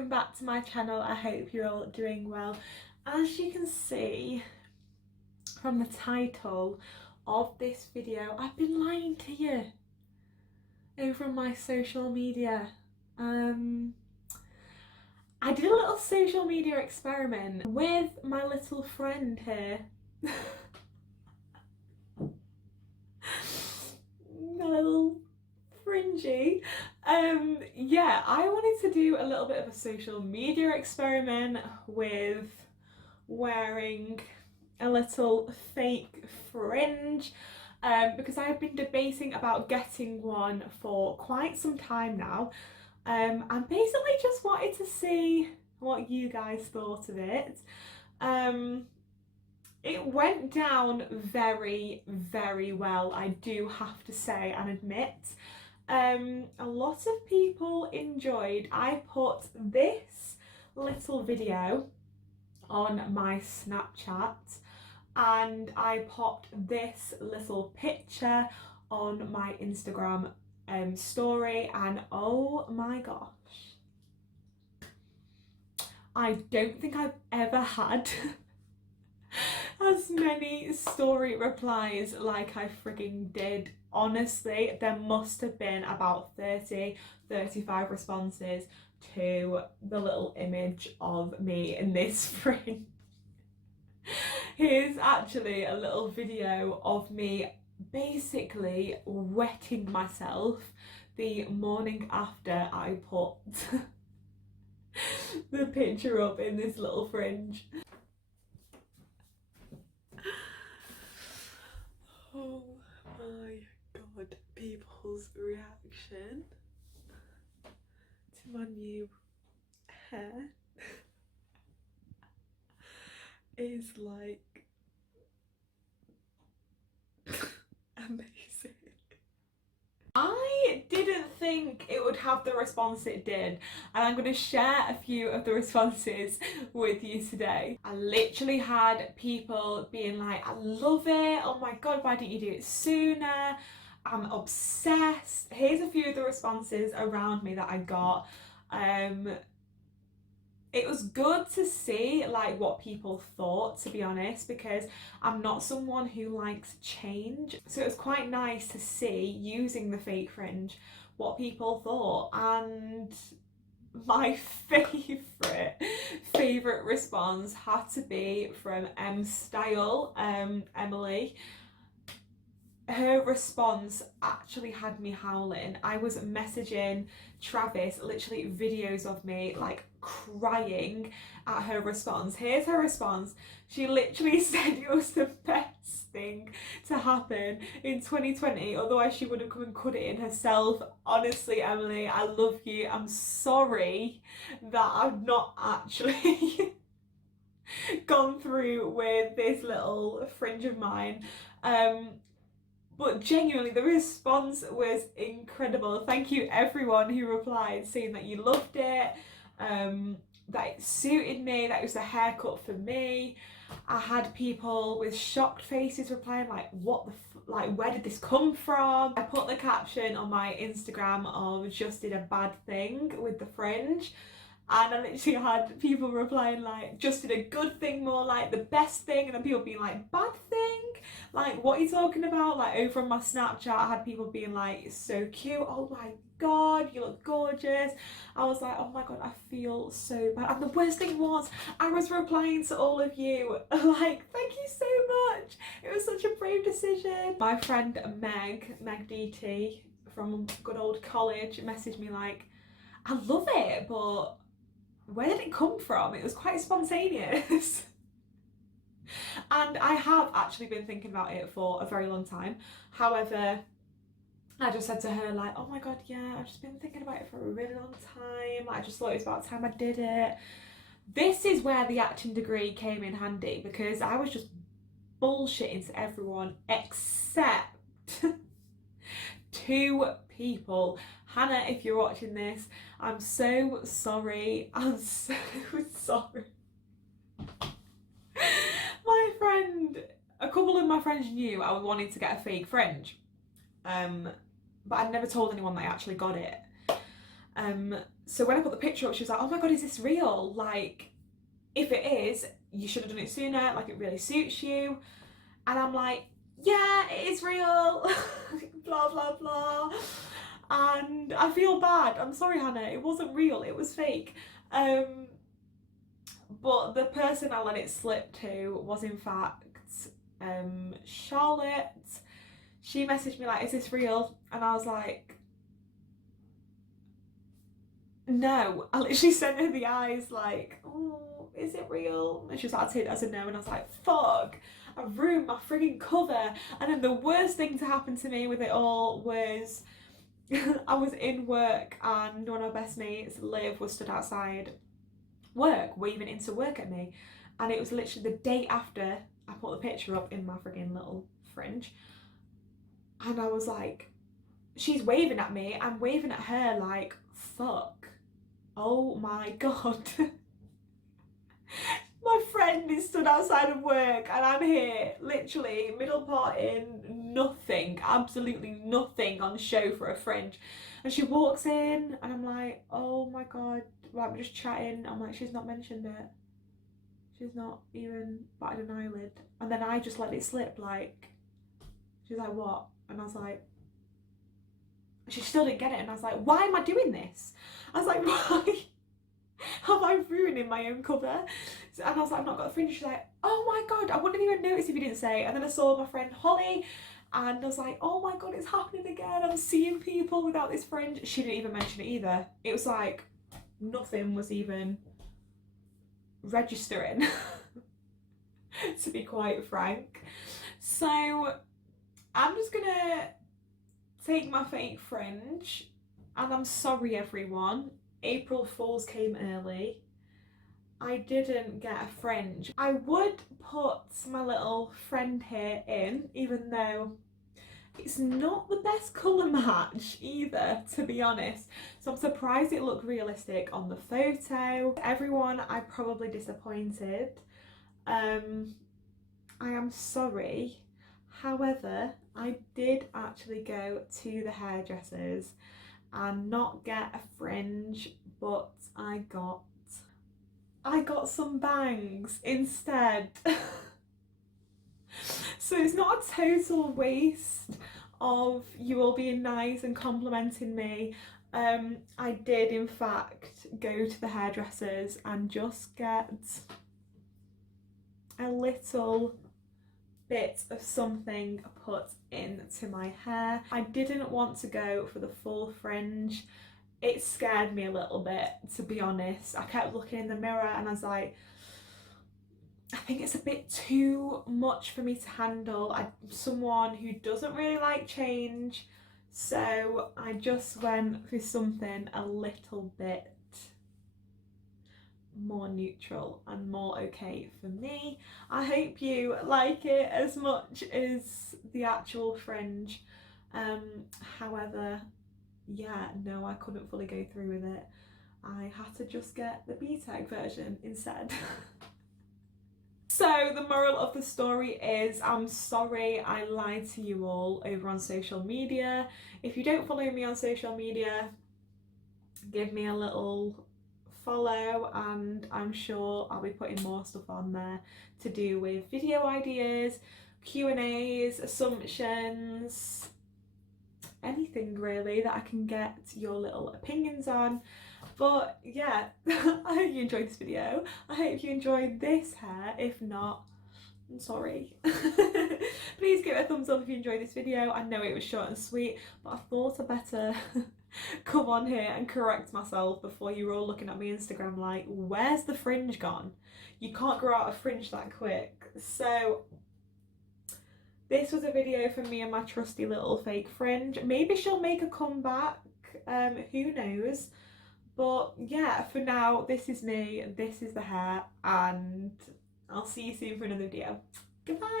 welcome back to my channel. I hope you're all doing well. As you can see from the title of this video, I've been lying to you over on my social media. I did a little social media experiment with my little friend here. A little fringy. Yeah, I wanted to do a little bit of a social media experiment with wearing a little fake fringe because I've been debating about getting one for quite some time now, and basically just wanted to see what you guys thought of it. It went down very, very well, I do have to say and admit. A lot of people enjoyed. I put this little video on my Snapchat and I popped this little picture on my Instagram story, and oh my gosh, I don't think I've ever had as many story replies like I frigging did. Honestly, there must have been about 35 responses to the little image of me in this fringe. Here's actually a little video of me basically wetting myself the morning after I put the picture up in this little fringe. Oh my god, people's reaction to my new hair is like amazing. I didn't think it would have the response it did, and I'm going to share a few of the responses with you today. I literally had people being like, I love it, oh my god, why didn't you do it sooner? I'm obsessed. Here's a few of the responses around me that I got. It was good to see like what people thought, to be honest, because I'm not someone who likes change. So it was quite nice to see, using the fake fringe, what people thought. And my favourite response had to be from Style, Emily. Her response actually had me howling. I was messaging Travis literally videos of me like crying at her response. Here's her response. She literally said it was the best thing to happen in 2020, otherwise she would have come and cut it in herself. Honestly, Emily, I love you. I'm sorry that I've not actually gone through with this little fringe of mine. But genuinely, the response was incredible. Thank you everyone who replied saying that you loved it, that it suited me, that it was the haircut for me. I had people with shocked faces replying like, what the like, where did this come from? I put the caption on my Instagram of just did a bad thing with the fringe. And I literally had people replying like, just did a good thing, more like the best thing, and then people being like, bad thing? Like, what are you talking about? Like, over on my Snapchat, I had people being like, it's so cute, oh my god, you look gorgeous. I was like, oh my god, I feel so bad. And the worst thing was, I was replying to all of you, like, thank you so much. It was such a brave decision. My friend Meg DT from good old college messaged me like, I love it, but where did it come from? It was quite spontaneous. And I have actually been thinking about it for a very long time. However, I just said to her like, oh my god, yeah, I've just been thinking about it for a really long time. I just thought it was about time I did it. This is where the acting degree came in handy, because I was just bullshitting to everyone except 2 people. Hannah, if you're watching this, I'm so sorry. I'm so sorry. My friend, a couple of my friends knew I was wanting to get a fake fringe, but I'd never told anyone that I actually got it. So when I put the picture up, she was like, oh my God, is this real? Like, if it is, you should have done it sooner. Like, it really suits you. And I'm like, yeah, it is real. Blah, blah, blah. And I feel bad. I'm sorry, Hannah. It wasn't real. It was fake. But the person I let it slip to was, in fact, Charlotte. She messaged me like, is this real? And I was like, no. I literally sent her the eyes like, oh, is it real? And she was like, I'll take it as a no. And I was like, fuck, I've ruined my frigging cover. And then the worst thing to happen to me with it all was I was in work and one of my best mates, Liv, was stood outside work, waving into work at me. And it was literally the day after I put the picture up in my frigging little fringe. And I was like, she's waving at me, I'm waving at her like, fuck. Oh my God. My friend is stood outside of work and I'm here, literally, middle part in, nothing, absolutely nothing on show for a fringe. And she walks in and I'm like, oh my God, right, we're just chatting. I'm like, she's not mentioned it. She's not even batted an eyelid. And then I just let it slip, like, she's like, what? And I was like, she still didn't get it. And I was like, why am I doing this? I was like, why am I ruining my own cover? And I was like, I've not got a fringe. She's like, oh my God, I wouldn't have even noticed if you didn't say. And then I saw my friend Holly and I was like, oh my God, it's happening again. I'm seeing people without this fringe. She didn't even mention it either. It was like nothing was even registering, to be quite frank. So I'm just gonna take my fake fringe, and I'm sorry everyone, April Fool's came early. I didn't get a fringe. I would put my little friend here in, even though it's not the best colour match either, to be honest. So I'm surprised it looked realistic on the photo. Everyone, I probably disappointed. I am sorry. However, I did actually go to the hairdressers and not get a fringe, but I got some bangs instead. So it's not a total waste of you all being nice and complimenting me. I did in fact go to the hairdressers and just get a little bit of something put into my hair. I didn't want to go for the full fringe. It scared me a little bit, to be honest. I kept looking in the mirror and I was like, I think it's a bit too much for me to handle. I'm someone who doesn't really like change, so I just went for something a little bit more neutral and more okay for me. I hope you like it as much as the actual fringe. However, yeah, no, I couldn't fully go through with it. I had to just get the B-Tech version instead. So the moral of the story is, I'm sorry I lied to you all over on social media. If you don't follow me on social media, give me a little follow and I'm sure I'll be putting more stuff on there to do with video ideas, Q&As, assumptions, anything really that I can get your little opinions on. But yeah, I hope you enjoyed this video. I hope you enjoyed this hair. If not, I'm sorry. Please give it a thumbs up if you enjoyed this video. I know it was short and sweet, but I thought I better come on here and correct myself before you were all looking at my Instagram like, where's the fringe gone? You can't grow out a fringe that quick. So this was a video from me and my trusty little fake fringe. Maybe she'll make a comeback, who knows? But yeah, for now, this is me, this is the hair, and I'll see you soon for another video. Goodbye!